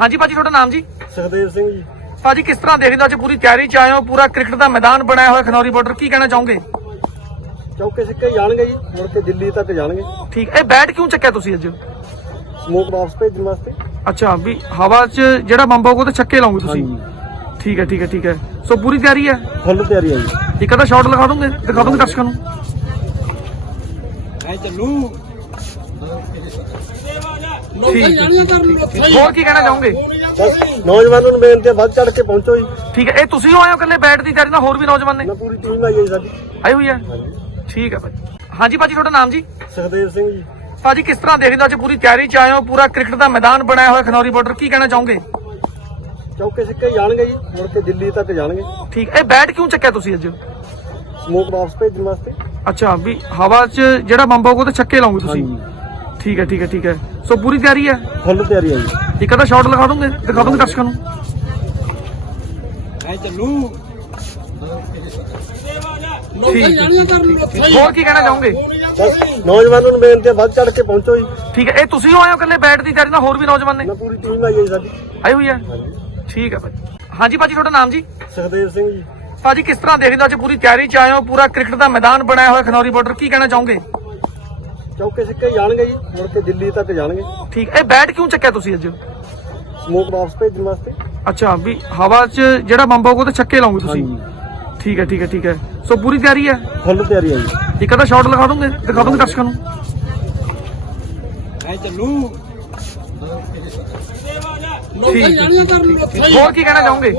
ਹਾਂਜੀ ਭਾਜੀ ਤੁਹਾਡਾ ਨਾਮ ਜੀ? ਸੁਖਦੇਵ ਸਿੰਘ ਜੀ। ਭਾਜੀ ਕਿਸ ਤਰ੍ਹਾਂ ਦੇਖਦੇ ਹੋ ਅੱਜ ਪੂਰੀ ਤਿਆਰੀ ਚ ਆਏ ਹੋ? ਪੂਰਾ ਕ੍ਰਿਕਟ ਦਾ ਮੈਦਾਨ ਬਣਾਇਆ ਹੋਇਆ ਖਨੌਰੀ ਬਾਰਡਰ ਕੀ ਕਹਿਣਾ ਚਾਹੋਗੇ? ਚੌਕੇ ਸਿੱਕੇ ਜਾਣਗੇ ਜੀ ਮੁੜ ਕੇ ਦਿੱਲੀ ਤੱਕ ਜਾਣਗੇ। ਠੀਕ ਇਹ ਬੈਟ ਕਿਉਂ ਚੱਕਿਆ ਤੁਸੀਂ ਅੱਜ? ਸਮੋਕ ਵਾਪਸ ਭੇਜਣ ਵਾਸਤੇ। ਅੱਛਾ ਵੀ ਹਵਾ 'ਚ ਜਿਹੜਾ ਬੰਬ ਆਊਗਾ ਤੇ ਛੱਕੇ ਲਾਉਂਗੇ ਤੁਸੀਂ? ਠੀਕ ਹੈ ਠੀਕ ਹੈ ਠੀਕ ਹੈ। ਸੋ ਪੂਰੀ ਤਿਆਰੀ ਹੈ? ਫੁੱਲ ਤਿਆਰੀ ਹੈ ਜੀ। ਇੱਕ ਅੱਧਾ ਸ਼ਾਟ ਲਗਾ ਦੋਗੇ ਦਿਖਾ ਦੋਗੇ ਦਰਸ਼ਕਾਂ ਨੂੰ। ਐ ਚੱਲੂ। ਹੋਰ ਕੀ ਕਹਿਣਾ ਚਾਹੋਗੇ? ਨੌਜਵਾਨਾਂ ਨੂੰ ਬੇਨਤੀ ਹੈ ਵੱਧ ਚੜ ਕੇ ਪਹੁੰਚੋ ਜੀ। ਠੀਕ ਹੈ ਇਹ ਤੁਸੀਂ ਹੋ ਆਏ ਹੋ ਇਕੱਲੇ ਬੈਟ ਦੀ ਤਿਆਰੀ ਨਾਲ ਹੋਰ ਵੀ ਨੌਜਵਾਨ ਨੇ? ਨਾ ਪੂਰੀ ਟੀਮ ਆਈ ਹੈ ਜੀ ਸਾਡੀ। ਆਈ ਹੋਈ ਹੈ? ਹਾਂਜੀ। ਠੀਕ ਹੈ ਭਾਜੀ ਹਾਂਜੀ ਭਾਜੀ ਤੁਹਾਡਾ ਨਾਮ ਜੀ? ਸੁਖਦੇਵ ਸਿੰਘ ਜੀ। ਭਾਜੀ ਕਿਸ ਤਰ੍ਹਾਂ ਦੇਖਦੇ ਹੋ ਅੱਜ ਪੂਰੀ ਤਿਆਰੀ ਚ ਆਏ ਹੋ? ਪੂਰਾ ਕ੍ਰਿਕਟ ਦਾ ਮੈਦਾਨ ਬਣਾਇਆ ਹੋਇਆ ਖਨੌਰੀ ਬਾਰਡਰ ਕੀ ਕਹਿਣਾ ਚਾਹੋਗੇ? ਚੌਕੇ ਸਿੱਕੇ ਜਾਣਗੇ ਜੀ ਮੁੜ ਕੇ ਦਿੱਲੀ ਤੱਕ ਜਾਣਗੇ। ਠੀਕ ਇਹ ਬੈਟ ਕਿਉਂ ਚੱਕਿਆ ਤੁਸੀਂ ਅੱਜ? ਸਮੋਕ ਵਾਪਸ ਭੇਜਣ ਵਾਸਤੇ। ਅੱਛਾ ਵੀ ਹਵਾ 'ਚ ਜਿਹੜਾ ਬੰਬ ਆਊਗਾ ਤੇ ਛੱਕੇ ਲਾਉਂਗੇ ਤੁਸੀਂ? ਠੀਕ ਹੈ ਠੀਕ ਹੈ ਠੀਕ ਹੈ। ਸੋ ਪੂਰੀ ਤਿਆਰੀ ਹੈ? ਫੁੱਲ ਤਿਆਰੀ ਹੈ ਜੀ। ਇੱਕ ਅੱਧਾ ਸ਼ਾਟ ਲਗਾ ਦੋਗੇ? ਦਿਖਾ ਦੋਗੇ ਦਰਸ਼ਕਾਂ ਨੂੰ? ਐ ਚੱਲੂ। ਹੋਰ ਕੀ ਕਹਿਣਾ ਚਾਹੋਗੇ? ਬਸ ਨੌਜਵਾਨਾਂ ਨੂੰ ਬੇਨਤੀ ਹੈ ਵੱਧ ਚੜ ਕੇ ਪਹੁੰਚੋ ਜੀ। ਠੀਕ ਹੈ ਇਹ ਤੁਸੀਂ ਹੋ ਆਏ ਹੋ ਇਕੱਲੇ ਬੈਟ ਦੀ ਤਿਆਰੀ ਨਾਲ ਹੋਰ ਵੀ ਨੌਜਵਾਨ ਨੇ? ਨਾ ਪੂਰੀ ਟੀਮ ਆਈ ਹੈ ਜੀ ਸਾਡੀ। ਆਈ ਹੋਈ ਹੈ? ਠੀਕ ਹੈ ਭਾਜੀ ਹਾਂਜੀ ਭਾਜੀ ਤੁਹਾਡਾ ਨਾਮ ਜੀ? ਸੁਖਦੇਵ ਸਿੰਘ ਜੀ। ਭਾਜੀ ਕਿਸ ਤਰ੍ਹਾਂ ਦੇਖਦੇ ਹੋ ਅੱਜ ਪੂਰੀ ਤਿਆਰੀ ਚ ਆਏ ਹੋ? ਪੂਰਾ ਕ੍ਰਿਕਟ ਦਾ ਮੈਦਾਨ ਬਣਾਇਆ ਹੋਇਆ ਖਨੌਰੀ ਬਾਰਡਰ ਕੀ ਕਹਿਣਾ ਚਾਹੋਗੇ? ਚੌਕੇ ਸਿੱਕੇ ਜਾਣਗੇ ਜੀ ਮੁੜ ਕੇ ਦਿੱਲੀ ਤੱਕ ਜਾਣਗੇ। ਠੀਕ ਇਹ ਬੈਟ ਕਿਉਂ ਚੱਕਿਆ ਤੁਸੀਂ ਅੱਜ? ਸਮੋਕ ਵਾਪਸ ਭੇਜਣ ਵਾਸਤੇ। ਅੱਛਾ ਵੀ ਹਵਾ 'ਚ ਜਿਹੜਾ ਬੰਬ ਆਊਗਾ ਤੇ ਛੱਕੇ ਲਾਉਂਗੇ ਤੁਸੀਂ? ਠੀਕ ਹੈ ਠੀਕ ਹੈ ਠੀਕ ਹੈ। ਸੋ ਪੂਰੀ ਤਿਆਰੀ ਹੈ? ਫੁੱਲ ਤਿਆਰੀ ਹੈ ਜੀ। ਇੱਕ ਅੱਧਾ ਸ਼ਾਟ ਲਗਾ ਦੋਗੇ? ਦਿਖਾ ਦੋਗੇ ਦਰਸ਼ਕਾਂ ਨੂੰ? ਐ ਚੱਲੂ। ਹੋਰ ਕੀ ਕਹਿਣਾ ਚਾਹੋਗੇ?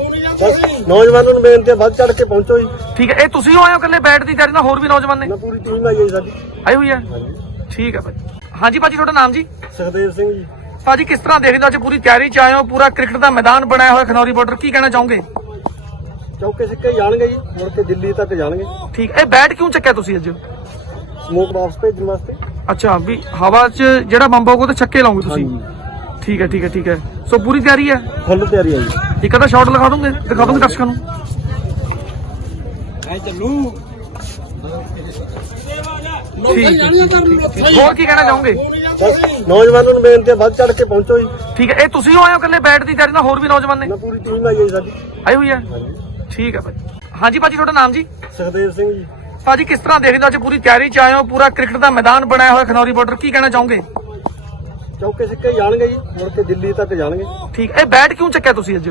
ਨੌਜਵਾਨਾਂ ਨੂੰ ਬੇਨਤੀ ਹੈ ਵੱਧ ਚੜ ਕੇ ਪਹੁੰਚੋ ਜੀ। ਠੀਕ ਹੈ ਇਹ ਤੁਸੀਂ ਹੋ ਆਏ ਹੋ ਇਕੱਲੇ ਬੈਟ ਦੀ ਤਿਆਰੀ ਨਾਲ ਹੋਰ ਵੀ ਨੌਜਵਾਨ ਨੇ? ਨਾ ਪੂਰੀ ਟੀਮ ਆਈ ਹੈ ਸਾਡੀ। ਆਈ ਹੋਈ ਹੈ? ਹਾਂਜੀ। ਠੀਕ ਹੈ ਭਾਜੀ। ਹਾਂਜੀ ਭਾਜੀ ਤੁਹਾਡਾ ਨਾਮ ਜੀ? ਸੁਖਦੇਵ ਸਿੰਘ ਜੀ। ਭਾਜੀ ਕਿਸ ਤਰ੍ਹਾਂ ਦੇਖਦੇ ਹੋ ਅੱਜ ਪੂਰੀ ਤਿਆਰੀ ਚ ਆਏ ਹੋ? ਪੂਰਾ ਕ੍ਰਿਕਟ ਦਾ ਮੈਦਾਨ ਬਣਾਇਆ ਹੋਇਆ ਖਨੌਰੀ ਬਾਰਡਰ ਕੀ ਕਹਿਣਾ ਚਾਹੋਗੇ? ਚੌਕੇ ਸਿੱਕੇ ਜਾਣਗੇ ਜੀ ਮੁੜ ਕੇ ਦਿੱਲੀ ਤੱਕ ਜਾਣਗੇ। ਠੀਕ ਇਹ ਬੈਟ ਕਿਉਂ ਚੱਕਿਆ ਤੁਸੀਂ ਅੱਜ? ਸਮੋਕ ਵਾਪਸ ਭੇਜਣ ਵਾਸਤੇ। ਅੱਛਾ ਵੀ ਹਵਾ 'ਚ ਜਿਹੜਾ ਬੰਬ ਆਊਗਾ ਤੇ ਛੱਕੇ ਲਾਉਂਗੇ ਤੁਸੀਂ? ਠੀਕ ਹੈ ਠੀਕ ਹੈ ਠੀਕ ਹੈ। ਸੋ ਪੂਰੀ ਤਿਆਰੀ ਹੈ? ਫੁੱਲ ਤਿਆਰੀ ਹੈ ਜੀ। ਇੱਕ ਅੱਧਾ ਸ਼ਾਟ ਲਗਾ ਦੋਗੇ ਦਿਖਾ ਦੋਗੇ ਦਰਸ਼ਕਾਂ ਨੂੰ। ਐ ਚੱਲੂ। ਠੀਕ ਹੈ। ਹੋਰ ਕੀ ਕਹਿਣਾ ਚਾਹੋਗੇ? ਬਸ ਨੌਜਵਾਨਾਂ ਨੂੰ ਬੇਨਤੀ ਹੈ ਵੱਧ ਚੜ ਕੇ ਪਹੁੰਚੋ ਜੀ। ਠੀਕ ਹੈ ਇਹ ਤੁਸੀਂ ਹੋ ਆਏ ਹੋ ਇਕੱਲੇ ਬੈਟ ਦੀ ਤਿਆਰੀ ਨਾਲ ਹੋਰ ਵੀ ਨੌਜਵਾਨ ਨੇ? ਨਾ ਪੂਰੀ ਟੀਮ ਆਈ ਹੈ ਜੀ ਸਾਡੀ। ਆਈ ਹੋਈ ਹੈ? ਹਾਂਜੀ। ਠੀਕ ਹੈ ਭਾਜੀ ਹਾਂਜੀ ਭਾਜੀ ਤੁਹਾਡਾ ਨਾਮ ਜੀ? ਸੁਖਦੇਵ ਸਿੰਘ ਜੀ। ਭਾਜੀ ਕਿਸ ਤਰ੍ਹਾਂ ਦੇਖਦੇ ਹੋ ਅੱਜ ਪੂਰੀ ਤਿਆਰੀ ਚ ਆਏ ਹੋ? ਪੂਰਾ ਕ੍ਰਿਕਟ ਦਾ ਮੈਦਾਨ ਬਣਾਇਆ ਹੋਇਆ ਖਨੌਰੀ ਬਾਰਡਰ ਕੀ ਕਹਿਣਾ ਚਾਹੋਗੇ? ਚੌਕੇ ਸਿੱਕੇ ਜਾਣਗੇ ਜੀ ਮੁੜ ਕੇ ਦਿੱਲੀ ਤੱਕ ਜਾਣਗੇ। ਠੀਕ ਇਹ ਬੈਟ ਕਿਉਂ ਚੱਕਿਆ ਤੁਸੀਂ ਅੱਜ?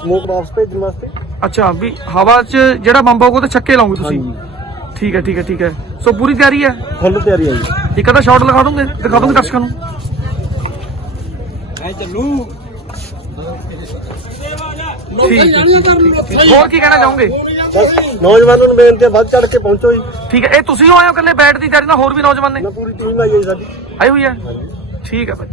ਸਮੋਕ ਵਾਪਸ ਭੇਜਣ ਵਾਸਤੇ। ਅੱਛਾ ਵੀ ਹਵਾ 'ਚ ਜਿਹੜਾ ਬੰਬ ਤੇ ਛੱਕੇ ਲਾਉਂਗੇ ਤੁਸੀਂ। ਠੀਕ ਹੈ ਠੀਕ ਹੈ ਠੀਕ ਹੈ। ਸੋ ਪੂਰੀ ਤਿਆਰੀ ਹੈ? ਫੁੱਲ ਤਿਆਰੀ ਹੈ ਜੀ। ਇੱਕ ਅੱਧਾ ਸ਼ਾਟ ਲਗਾ ਦੋਗੇ? ਦਿਖਾ ਦੋਗੇ ਦਰਸ਼ਕਾਂ ਨੂੰ? ਐ ਚੱਲੂ। ਹੋਰ ਕੀ ਕਹਿਣਾ ਚਾਹੋਗੇ? ਬਸ ਨੌਜਵਾਨਾਂ ਨੂੰ ਬੇਨਤੀ ਹੈ ਵੱਧ ਚੜ ਕੇ ਪਹੁੰਚੋ ਜੀ। ਠੀਕ ਹੈ ਇਹ ਤੁਸੀਂ ਹੋ ਆਏ ਹੋ ਇਕੱਲੇ ਬੈਟ ਦੀ ਤਿਆਰੀ ਨਾਲ ਹੋਰ ਵੀ ਨੌਜਵਾਨ ਨੇ? ਨਾ ਪੂਰੀ ਟੀਮ ਆਈ ਹੈ ਜੀ ਸਾਡੀ। ਆਈ ਹੋਈ ਹੈ? ਠੀਕ ਹੈ ਭਾਜੀ